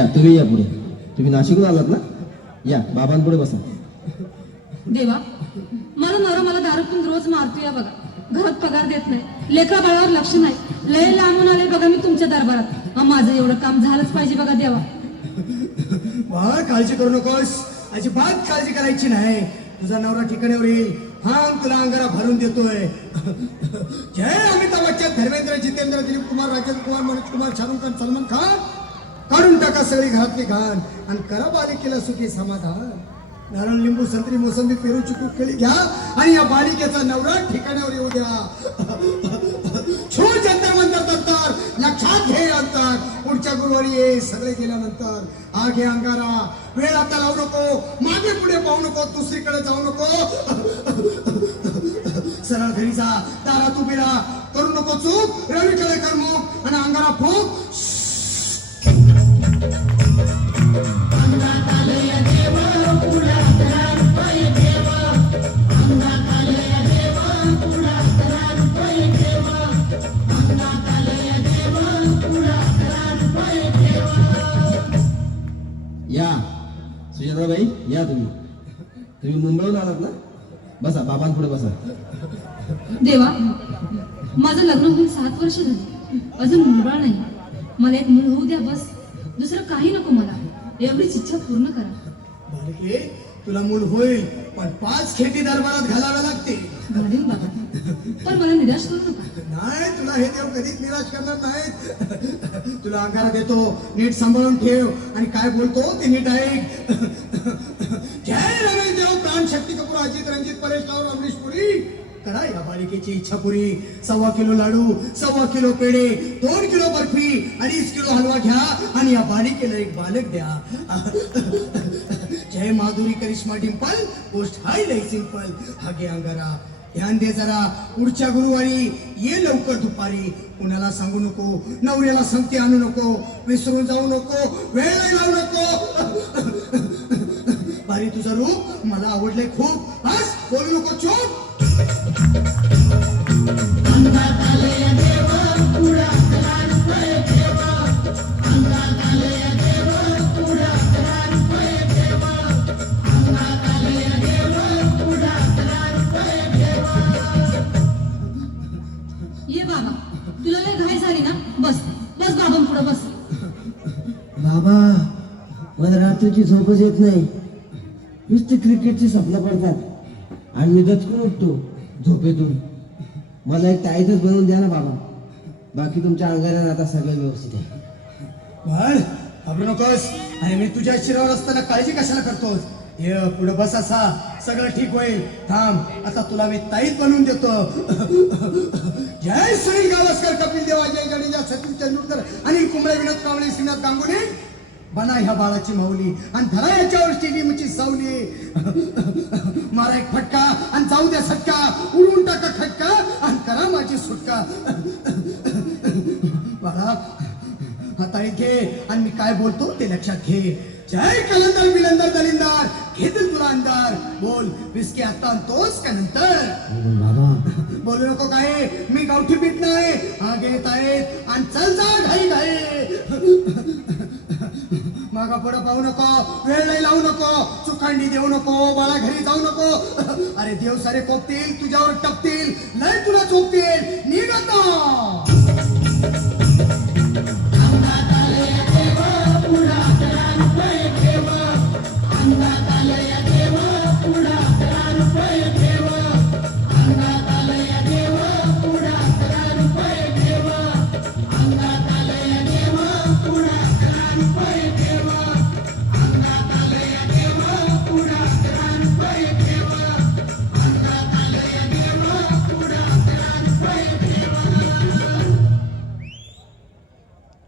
या तुम्ही या पुढे. तुम्ही नाशिकहून आलात ना? या बाबांपुढे बसा. देवा, माझा नवरा मला दारू पिऊन रोज मारतो या बघा. घरात पगार देत नाही, लेकरा बाळावर लक्ष नाही. लय लांबून आले बघा मी तुमच्या दरबारात. माझं एवढं काम झालंच पाहिजे बघा देवा. बाळ काळजी करू नकोस, अजिबात काळजी करायची नाही. तुझा नवरा ठिकाणावर येईल. थांब, तुला अंगारा भरून देतोय. जय अमिताभ बच्चन, धर्मेंद्र, जितेंद्र, दिलीप कुमार, राजेंद्र कुमार, मनोज कुमार, शाहरुख खान, सलमान खान. काढून टाका सगळी घरातली घाण आणि करा बालिकेला सुखी समाधान. नारळ, लिंबू, संत्री, मोसंबी, पेरू, चिकू, केळी घ्या आणि या बालिकेचा नवरा ठिकाणावर येऊ द्या. छो जंतर मंतर तंतर, लक्षात घे अंतर. पुढच्या गुरुवारी ये. सगळे गेल्यानंतर हा घे अंगारा. वेळ आता लावू नको, मागे पुढे पाहू नको, दुसरीकडे जाऊ नको. सरळ घरी जा, दारात उभी राहा. करू नको चूक, रवीकडे कर मुख आणि अंगारा फूक. या सुजाताबाई, या तुम्ही मुंबईहून आलात ना? बसा, बाबांपुढे बसा. देवा, माझं लग्न होऊन 7 वर्ष झाली, अजून मुलबाळ नाही. मला एक मूल होऊ द्या बस. दुसरं काही नको मला. एवढीच इच्छा पूर्ण करा. बालिके, तुला मूल होईल, पण 5 खेटी दरबारात घालाव्या लागते. घालीन बाबा, पण मला निराश करू नका. नाही, तुला हे देव कधीच निराश करणार नाहीत. तुला अंगारा देतो, नीट सांभाळून ठेव आणि काय बोलतो ते नीट ऐक. जय रमेश देव, प्राण, शक्ती कपूर, अजित, रंजित, परेश राव, अमरीश पुरी. करा या बालिकेची इच्छा पुरी. 1.25 किलो लाडू, 1.25 किलो पेढे, 2 किलो बर्फी, 2.5 किलो हलवा घ्या आणि या बालिकेला एक बालक द्या. जय माधुरी, करिश्मा, डिंपल, पोस्ट हाय लय सिंपल. हा घे अंगारा. ध्यान दे जरा. पुढच्या गुरुवारी ये लवकर दुपारी. कुणाला सांगू नको, नवऱ्याला संगती आणू नको, विसरून जाऊ नको, वेळ नाही लावू नको. भारी तुझं रूप मला आवडले खूप. बस बोलू नको, चूप. ये बाबा, तुला लय घाई झाली ना? बस बस बाबांपुढे बस. बाबा, मला रात्रीची झोपच येत नाही. नुसती क्रिकेटची स्वप्न पडतात आणि मी दचकून उठतो झोपेतून. मला एक ताईतच बनवून द्या ना बाबा. बाकी तुमच्या अंगाला आता सगळं व्यवस्थित आहे. बर, घाबरू नकोस. अरे मी तुझ्या शिरावर असताना काळजी कशाला करतोस? ये पुढे बस, असा सगळं ठीक होईल. थांब, आता तुला मी ताईत बनवून देतो. जय सुनील गावस्कर, कपिल देव, अजय जडेजा, सचिन तेंडुलकर, अनिल कुंबळे, विनोद कांबळे, श्रीनाथ गांगुली. बना ह्या बाळाची माऊली आणि धरा याच्यावर स्टेडियमची सावली. मारा एक फटका आणि जाऊ द्या सटका. उडवून टाका खटका आणि करा माझी सुटका. बाळा, हाताळी घे आणि मी काय बोलतो ते लक्षात घे. जय कलंदर, बिलंदर, दलिंदर, घेतील तुला अंधार. बोल, विस्की आता आणतोस का नंतर? बोलू नको काय, मी गावठी पीठ नाही. हा घेत आहेत आणि चल जा घाई घाई. मागा पुढं पाहू नको, वेळ नाही लावू नको, चुकांडी देऊ नको, बाळा घरी जाऊ नको. अरे देव सारे कोपतील, तुझ्यावर टपतील, लय तुला चोपतील. निघ आता.